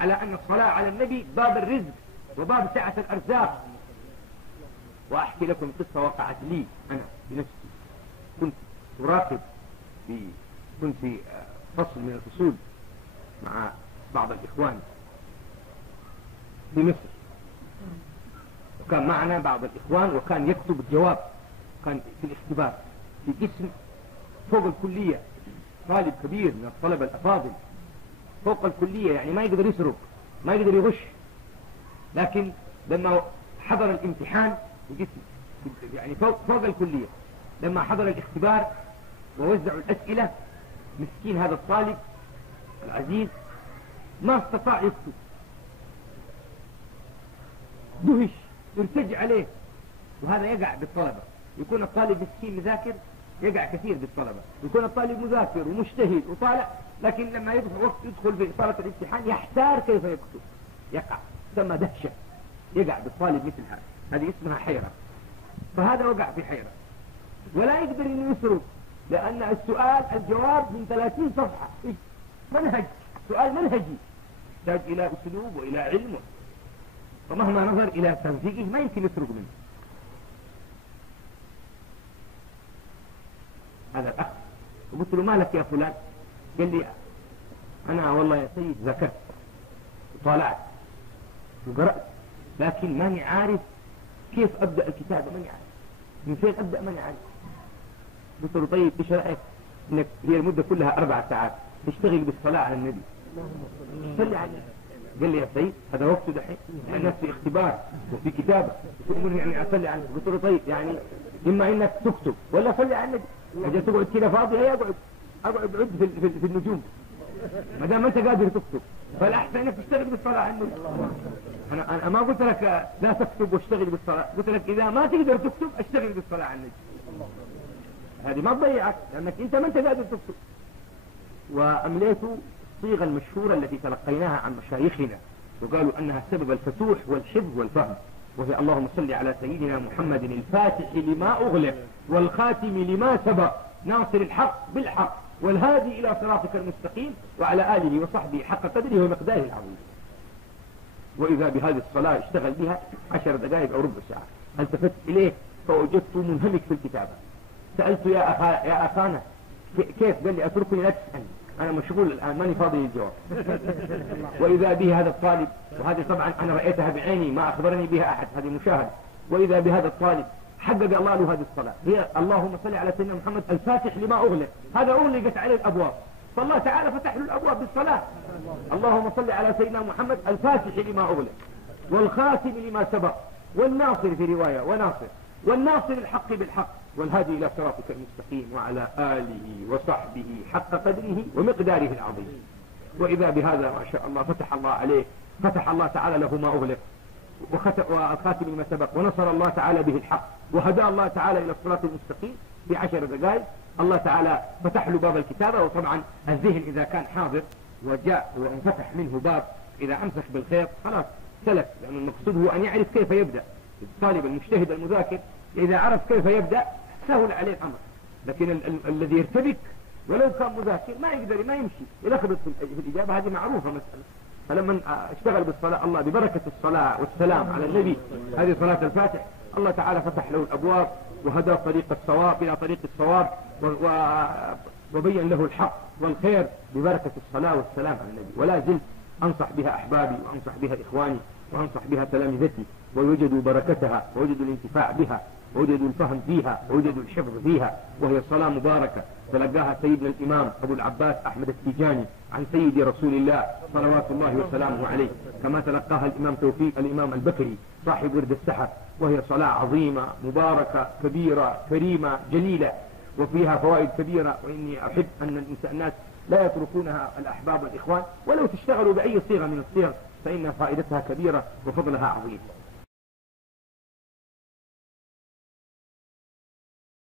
على أن الصلاة على النبي باب الرزق وباب سعة الأرزاق. وأحكي لكم قصة وقعت لي أنا بنفسي. كنت أراقب كنت في فصل من الفصول مع بعض الإخوان في مصر، وكان معنا بعض الإخوان وكان يكتب الجواب، كان في الاختبار في قسم فوق الكلية، طالب كبير من الطلبة الأفاضل فوق الكلية، يعني ما يقدر يسرق ما يقدر يغش، لكن لما حضر الامتحان يعني فوق الكلية، لما حضر الاختبار ووزعوا الأسئلة، مسكين هذا الطالب العزيز ما استطاع يكتب، دهش يرتج عليه. وهذا يقع بالطلبة، يكون الطالب مسكين مذاكر يقع كثير بالطلبة، يكون الطالب مذاكر ومجتهد وطالع، لكن لما يدخل في صالة الامتحان يحتار كيف يكتب، يقع، ثم دهشة يقع بالطالب مثل هذا، هذه اسمها حيرة. فهذا وقع في حيرة ولا يقدر انه يسرق، لأن السؤال الجواب من 30 صفحة، منهج، سؤال منهجي يحتاج إلى أسلوب وإلى علم، ومهما نظر إلى تنسيقه ما يمكن يسرق منه. هذا الأخ وقلت له: ما لك يا فلان؟ قال لي: أنا والله يا سيد ذكرت وطالعت وقرأت، لكن ماني عارف كيف أبدأ الكتابة، ماني عارف من فين أبدأ، ماني عارف. قلت له: طيب إيش رأيك إنك هي المدة كلها 4 ساعات تشتغل بالصلاة على النبي، صلي عليه. قال لي: يا سيد هذا وقته دحين، الناس في اختبار وفي كتابة، يعني أصلي على النبي. قلت له: طيب يعني إما إنك تكتب ولا صلي على النبي، أجل تقعد كده فاضي، هي أقعد عد في النجوم، ما دام أنت قادر تكتب فالأحسن إنك تشتغل بالصلاة على النبي. أنا ما قلت لك لا تكتب واشتغل بالصلاة، قلت لك إذا ما تقدر تكتب اشتغل بالصلاة على النبي، هذه ما تضيعك لأنك أنت ما أنت قادر تكتب. وأمليت الصيغة المشهورة التي تلقيناها عن مشايخنا وقالوا أنها سبب الفتوح والحفظ والفهم، وهي: اللهم صل على سيدنا محمد الفاتح لما أغلق والخاتم لما سبق ناصر الحق بالحق والهادي إلى صراطك المستقيم وعلى آله وصحبه حق قدره ومقداره العظيم. وإذا بهذه الصلاة اشتغل بها 10 دقائق أو ربع ساعة. التفت إليه فوجدته منهمك في الكتابة. سألت: يا أخانا كيف؟ قال لي: أتركني لا تسألني، أنا مشغول الآن ماني فاضي للجواب. وإذا به هذا الطالب، وهذه طبعا أنا رأيتها بعيني ما أخبرني بها أحد، هذه مشاهدة. وإذا بهذا الطالب حقق الله له هذه الصلاة، هي اللهم صل على سيدنا محمد الفاتح لما أغلق، هذا أغلقت عليه الأبواب، فالله تعالى فتح له الأبواب بالصلاة. اللهم صل على سيدنا محمد الفاتح لما أغلق والخاتم لما سبق والناصر في رواية وناصر والناصر الحق بالحق والهادي إلى صراطك المستقيم وعلى آله وصحبه حق قدره ومقداره العظيم. وإذا بهذا ما شاء الله فتح الله عليه، فتح الله تعالى له ما أغلق والخاتم لما سبق، ونصر الله تعالى به الحق، وهدى الله تعالى إلى الصراط المستقيم في 10 دقائق. الله تعالى فتح له باب الكتابة. وطبعا الذهن إذا كان حاضر وجاء وانفتح منه باب، إذا أمسك بالخيط خلاص سلك، لأن المقصود هو أن يعرف كيف يبدأ. الطالب المجتهد المذاكر إذا عرف كيف يبدأ سهل عليه الأمر، لكن الذي يرتبك ولو كان مذاكر ما يقدر، ما يمشي، يلخبط في الإجابة. هذه معروفة مسألة. فلما اشتغل بالصلاة الله ببركة الصلاة والسلام على النبي، هذه صلاة الفاتح، الله تعالى فتح له الأبواب وهدى طريق الصواب إلى طريق الصواب، وبين له الحق والخير ببركة الصلاة والسلام على النبي. ولا زلت أنصح بها أحبابي وأنصح بها إخواني وأنصح بها تلامذتي، ويوجدوا بركتها ويوجدوا الانتفاع بها ووجدوا الفهم فيها ووجدوا الحفظ فيها. وهي صلاة مباركة تلقاها سيدنا الإمام أبو العباس أحمد التيجاني عن سيد رسول الله صلوات الله وسلامه عليه، كما تلقاها الإمام توفيق الإمام البكري صاحب ورد السحر. وهي صلاة عظيمة مباركة كبيرة كريمة جليلة وفيها فوائد كبيرة، وإني أحب أن الناس لا يتركونها الأحباب والإخوان ولو تشتغلوا بأي صيغة من الصيغ، فإن فائدتها كبيرة وفضلها عظيم.